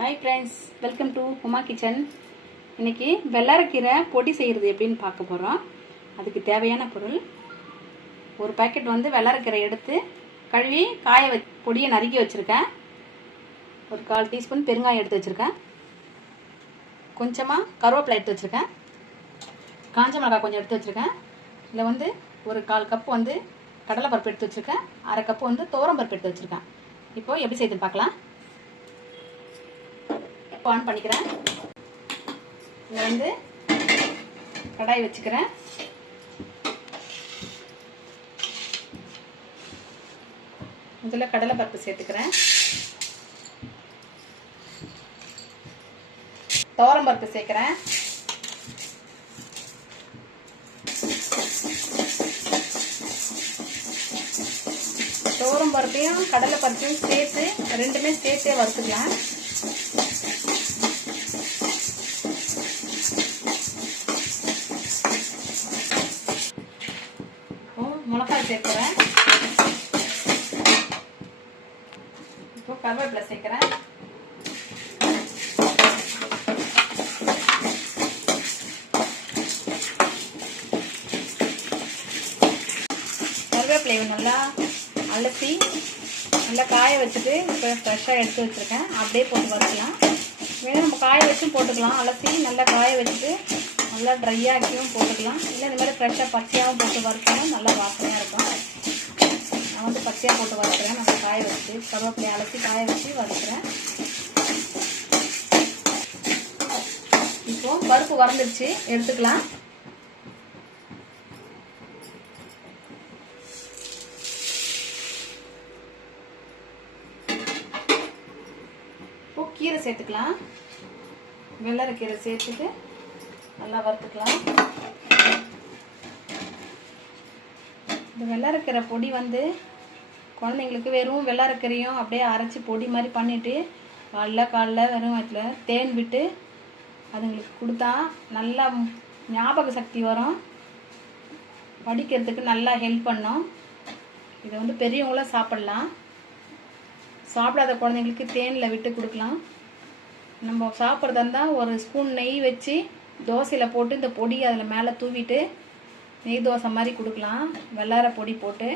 Hi friends, welcome to Uma Kitchen. இன்னைக்கு வெள்ளரை கீரை பொடி செய்யறது எப்படின்னு பார்க்க போறோம். அதுக்கு தேவையான பொருள் ஒரு பாக்கெட் வெள்ளரை கீரை எடுத்து கழுவி காய வச்சு பொடியை நறுக்கி வச்சிருக்கேன். ஒரு 1/4 டீஸ்பூன் பெருங்காயம் எடுத்து வச்சிருக்கேன். கொஞ்சமா கருவேப்பிலை எடுத்து வச்சிருக்கேன். காஞ்ச மிளகாய் கொஞ்சம் எடுத்து வச்சிருக்கேன். இதுல ஒரு 1/4 கப் கடலை பருப்பு எடுத்து வச்சிருக்கேன். 1/2 கப் துவரம் பருப்பு எடுத்து வச்சிருக்கேன். இப்போ எப்படி செய்யுதுன்னு பார்க்கலாம். ஆன் பண்ணிக்கிறேன். இதில் கடாய் வச்சுக்கிறேன். இதில் கடலை பருப்பு சேர்த்துக்கிறேன். துவரம் பருப்பு சேர்க்கிறேன். துவரம் பருப்பையும் கடலை பருப்பையும் சேர்த்து ரெண்டுமே சேர்த்தே வறுத்துக்கலாம். மிளகாய் சேர்க்கிறேன். இப்போ கருவேப்பிலை சேர்க்கிறேன். கருவேப்பிலையை நல்லா அலசி நல்லா காய வச்சுட்டு இப்போ ஃப்ரெஷ்ஷாக எடுத்து வச்சுருக்கேன். அப்படியே போட்டு வறுக்கலாம். வேணும் நம்ம காய வச்சும் போட்டுக்கலாம். அலசி நல்லா காய வச்சுட்டு நல்லா ட்ரையாக்கியும் போட்டுக்கலாம். இல்லை இந்த மாதிரி ஃப்ரெஷ்ஷாக பச்சையாகவும் போட்டு வறுக்கணும். நல்லா வாசனையாக இருக்கும். நான் பச்சையாக போட்டு வறுக்கிறேன். நல்லா காய வச்சு கருவேப்பிலையை அலசி காய வச்சு வறுக்கிறேன். இப்போ பருப்பு வறந்துருச்சு, எடுத்துக்கலாம். இப்போ கீரை சேர்த்துக்கலாம். வெள்ளரை கீரை சேர்த்துட்டு நல்லா வறுத்துக்கலாம். இந்த வெள்ளரைக்கீரை பொடி குழந்தைங்களுக்கு வெறும் வெள்ளரைக்கீரையும் அப்படியே அரைச்சி பொடி மாதிரி பண்ணிட்டு காலைல வெறும் வயிற்றில் தேன் விட்டு அதுங்களுக்கு கொடுத்தா நல்லா ஞாபக சக்தி வரும். படிக்கிறதுக்கு நல்லா ஹெல்ப் பண்ணும். இதை பெரியவங்களும் சாப்பிடலாம். சாப்பிடாத குழந்தைங்களுக்கு தேனில் விட்டு கொடுக்கலாம். நம்ம சாப்பிட்றதா இருந்தால் ஒரு ஸ்பூன் நெய் வச்சு தோசையில் போட்டு இந்த பொடி அதில் மேலே தூவிட்டு நெய் தோசை மாதிரி கொடுக்கலாம். வெள்ளரை பொடி போட்டு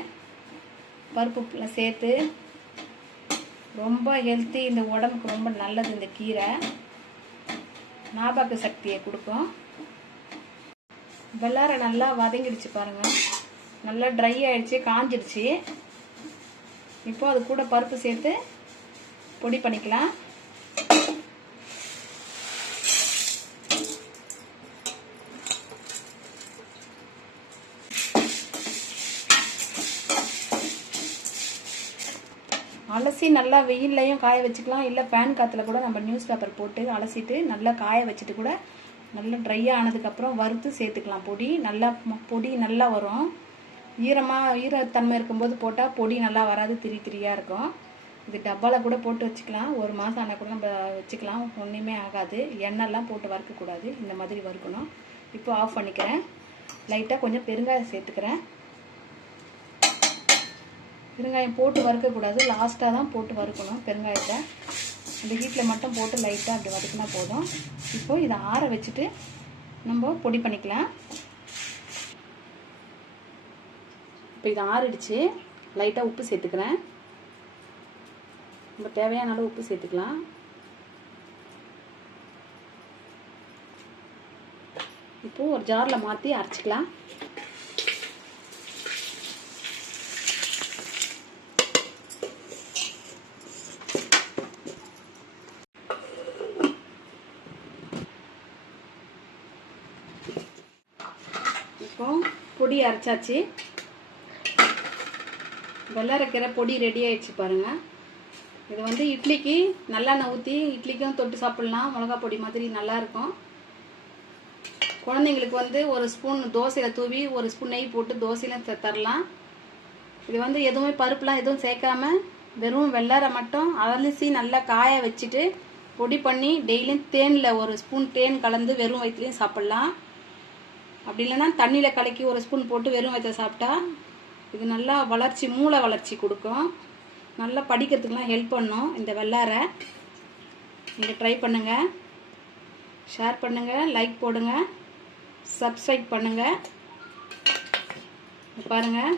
பருப்பு சேர்த்து ரொம்ப ஹெல்த்தி. இந்த உடம்புக்கு ரொம்ப நல்லது. இந்த கீரை ஞாபக சக்தியை கொடுக்கும். வெள்ளரை நல்லா வதங்கிடுச்சு பாருங்கள். நல்லா ட்ரை ஆகிடுச்சு, காஞ்சிடுச்சு. இப்போ அது கூட பருப்பு சேர்த்து பொடி பண்ணிக்கலாம். அலசி நல்லா வெயில்லையும் காய வச்சுக்கலாம். இல்லை ஃபேன் காற்றுல கூட நம்ம நியூஸ் பேப்பர் போட்டு அலசிட்டு நல்லா காய வச்சுட்டு கூட நல்லா ட்ரை ஆனதுக்கப்புறம் வறுத்து சேர்த்துக்கலாம். பொடி நல்லா வரும். ஈரத்தன்மை இருக்கும்போது போட்டால் பொடி நல்லா வராது, திரியாக இருக்கும். இது டப்பாவில் கூட போட்டு வச்சுக்கலாம். 1 மாதம் ஆனால் கூட நம்ம வச்சுக்கலாம். ஒன்றுமே ஆகாது. எண்ணெய்லாம் போட்டு வறுக்கக்கூடாது. இந்த மாதிரி வறுக்கணும். இப்போ ஆஃப் பண்ணிக்கிறேன். லைட்டாக கொஞ்சம் பெருங்காயம் சேர்த்துக்கிறேன். பெருங்காயம் போட்டு வறுக்கக்கூடாது, லாஸ்ட்டாக தான் போட்டு வறுக்கணும். பெருங்காயத்தை இந்த ஹீட்டில் மட்டும் போட்டு லைட்டாக அப்படி வதக்கினா போதும். இப்போ இதை ஆற வச்சுட்டு நம்ம பொடி பண்ணிக்கலாம். இப்போ இதை ஆறிடுச்சு. லைட்டாக உப்பு சேர்த்துக்கிறேன். நம்ம தேவையான அளவு உப்பு சேர்த்துக்கலாம். இப்போது ஒரு ஜாரில் மாற்றி அரைச்சிக்கலாம். இப்போ பொடி அரைச்சாச்சு. வெள்ளரைக்கீரை பொடி ரெடி ஆயிடுச்சு பாருங்கள். இது இட்லிக்கு நல்லெண்ணெய் ஊற்றி இட்லிக்கும் தொட்டு சாப்பிட்லாம். மிளகா பொடி மாதிரி நல்லாயிருக்கும். குழந்தைங்களுக்கு ஒரு ஸ்பூன் தோசையில் தூவி 1 ஸ்பூன் நெய் போட்டு தோசையிலும் தரலாம். இது எதுவுமே பருப்புலாம் எதுவும் சேர்க்காம வெறும் வெள்ளரை மட்டும் அலசி நல்லா காய வச்சுட்டு பொடி பண்ணி டெய்லியும் தேனில் 1 ஸ்பூன் தேன் கலந்து வெறும் வயிற்றுலையும் சாப்பிட்லாம். அப்படி இல்லைன்னா தண்ணியில் கலக்கி 1 ஸ்பூன் போட்டு வெறும் வயிற்ற சாப்பிட்டா இது நல்லா மூளை வளர்ச்சி கொடுக்கும். நல்லா படிக்கிறதுக்குலாம் ஹெல்ப் பண்ணும் இந்த வெள்ளரை. நீங்கள் ட்ரை பண்ணுங்கள், ஷேர் பண்ணுங்கள், லைக் போடுங்க, சப்ஸ்கிரைப் பண்ணுங்கள். பாருங்கள்.